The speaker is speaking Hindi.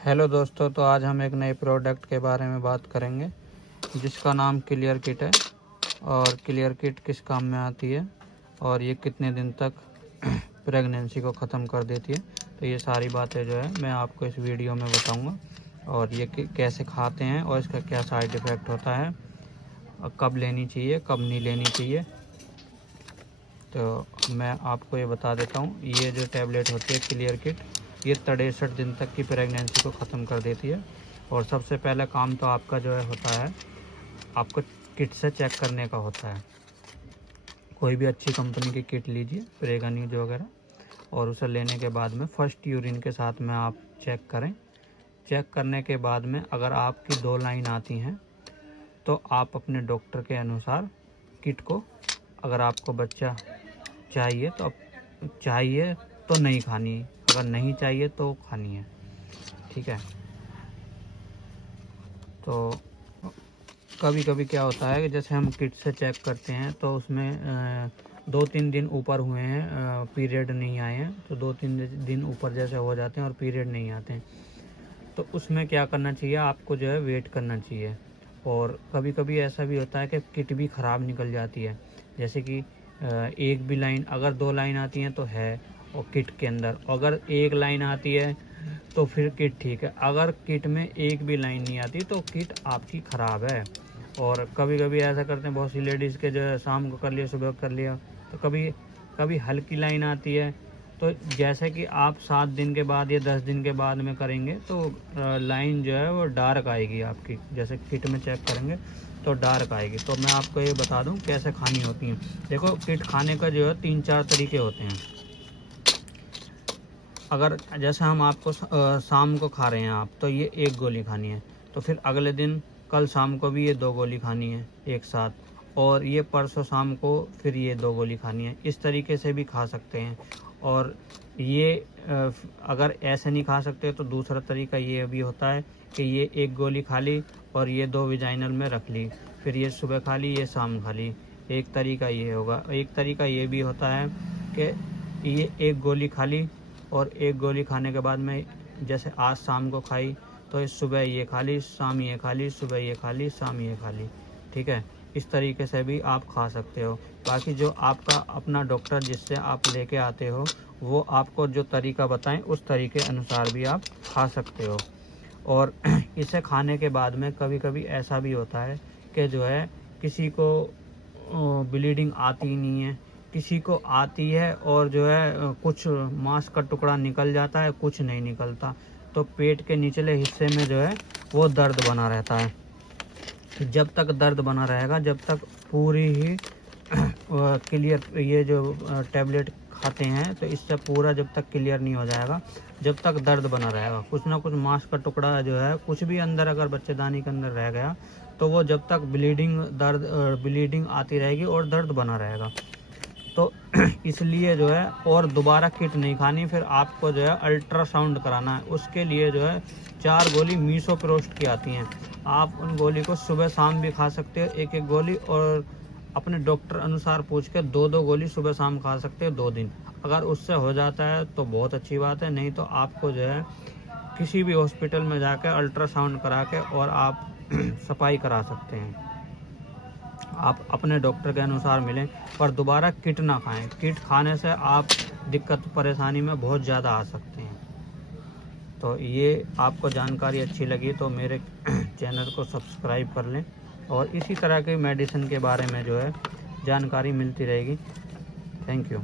हेलो दोस्तों, तो आज हम एक नए प्रोडक्ट के बारे में बात करेंगे जिसका नाम क्लियर किट है। और क्लियर किट किस काम में आती है और ये कितने दिन तक प्रेगनेंसी को ख़त्म कर देती है, तो ये सारी बातें जो है मैं आपको इस वीडियो में बताऊंगा। और ये कैसे खाते हैं और इसका क्या साइड इफ़ेक्ट होता है, और कब लेनी चाहिए कब नहीं लेनी चाहिए, तो मैं आपको ये बता देता हूँ। ये जो टैबलेट होती है क्लियर किट, ये 63 दिन तक की प्रेगनेंसी को ख़त्म कर देती है। और सबसे पहला काम तो आपका जो है होता है, आपको किट से चेक करने का होता है। कोई भी अच्छी कंपनी की किट लीजिए, प्रेगान्यूज वगैरह, और उसे लेने के बाद में फर्स्ट यूरिन के साथ में आप चेक करें। चेक करने के बाद में अगर आपकी 2 लाइन आती हैं तो आप अपने डॉक्टर के अनुसार किट को, अगर आपको बच्चा चाहिए तो नहीं खानी है, अगर नहीं चाहिए तो खानी है, ठीक है। तो कभी कभी क्या होता है कि जैसे हम किट से चेक करते हैं तो उसमें 2-3 दिन ऊपर हुए हैं, पीरियड नहीं आए हैं, तो 2-3 दिन ऊपर जैसे हो जाते हैं और पीरियड नहीं आते हैं, तो उसमें क्या करना चाहिए, आपको जो है वेट करना चाहिए। और कभी कभी ऐसा भी होता है कि किट भी ख़राब निकल जाती है, जैसे कि एक भी लाइन, अगर 2 लाइन आती हैं तो है और किट के अंदर, अगर एक लाइन आती है तो फिर किट ठीक है, अगर किट में एक भी लाइन नहीं आती तो किट आपकी ख़राब है। और कभी कभी ऐसा करते हैं बहुत सी लेडीज़ के, जो है शाम को कर लिया सुबह कर लिया, तो कभी कभी हल्की लाइन आती है, तो जैसे कि आप 7 दिन के बाद या 10 दिन के बाद में करेंगे तो लाइन जो है वो डार्क आएगी आपकी, जैसे किट में चेक करेंगे तो डार्क आएगी। तो मैं आपको ये बता दूं कैसे खानी होती हैं। देखो, किट खाने का जो है 3-4 तरीके होते हैं। अगर जैसे हम आपको शाम को खा रहे हैं आप, तो ये 1 गोली खानी है, तो फिर अगले दिन कल शाम को भी ये 2 गोली खानी है एक साथ, और ये परसों शाम को फिर ये 2 गोली खानी है। इस तरीके से भी खा सकते हैं। और ये अगर ऐसे नहीं खा सकते तो दूसरा तरीका ये भी होता है कि ये 1 गोली खा ली और ये 2 विजाइनल में रख ली, फिर ये सुबह खा ली, ये शाम खा ली। एक तरीका ये होगा। एक तरीका ये भी होता है कि ये 1 गोली खा ली और 1 गोली खाने के बाद में, जैसे आज शाम को खाई तो इस सुबह ये खा ली, शाम ये खा ली, सुबह ये खा ली, शाम ये खा ली, ठीक है। इस तरीके से भी आप खा सकते हो। बाकी जो आपका अपना डॉक्टर जिससे आप लेके आते हो, वो आपको जो तरीका बताएं उस तरीके अनुसार भी आप खा सकते हो। और इसे खाने के बाद में कभी कभी ऐसा भी होता है कि जो है किसी को ब्लीडिंग आती नहीं है, किसी को आती है और जो है कुछ मांस का टुकड़ा निकल जाता है, कुछ नहीं निकलता, तो पेट के निचले हिस्से में जो है वो दर्द बना रहता है। जब तक दर्द बना रहेगा, जब तक पूरी ही क्लियर, ये जो टैबलेट खाते हैं तो इससे पूरा जब तक क्लियर नहीं हो जाएगा, जब तक दर्द बना रहेगा, कुछ ना कुछ मांस का टुकड़ा जो है, कुछ भी अंदर अगर बच्चेदानी के अंदर रह गया तो वो जब तक ब्लीडिंग आती रहेगी और दर्द बना रहेगा। तो इसलिए जो है, और दोबारा किट नहीं खानी, फिर आपको जो है अल्ट्रासाउंड कराना है। उसके लिए जो है 4 गोली मीसोप्रोस्ट की आती हैं, आप उन गोली को सुबह शाम भी खा सकते हो, 1-1 गोली, और अपने डॉक्टर अनुसार पूछ के 2-2 गोली सुबह शाम खा सकते हो 2 दिन। अगर उससे हो जाता है तो बहुत अच्छी बात है, नहीं तो आपको जो है किसी भी हॉस्पिटल में जाकर अल्ट्रासाउंड करा के और आप सफाई करा सकते हैं। आप अपने डॉक्टर के अनुसार मिलें, पर दोबारा किट ना खाएं। किट खाने से आप दिक्कत परेशानी में बहुत ज़्यादा आ सकते हैं। तो ये आपको जानकारी अच्छी लगी तो मेरे चैनल को सब्सक्राइब कर लें, और इसी तरह के मेडिसिन के बारे में जो है जानकारी मिलती रहेगी। Thank you.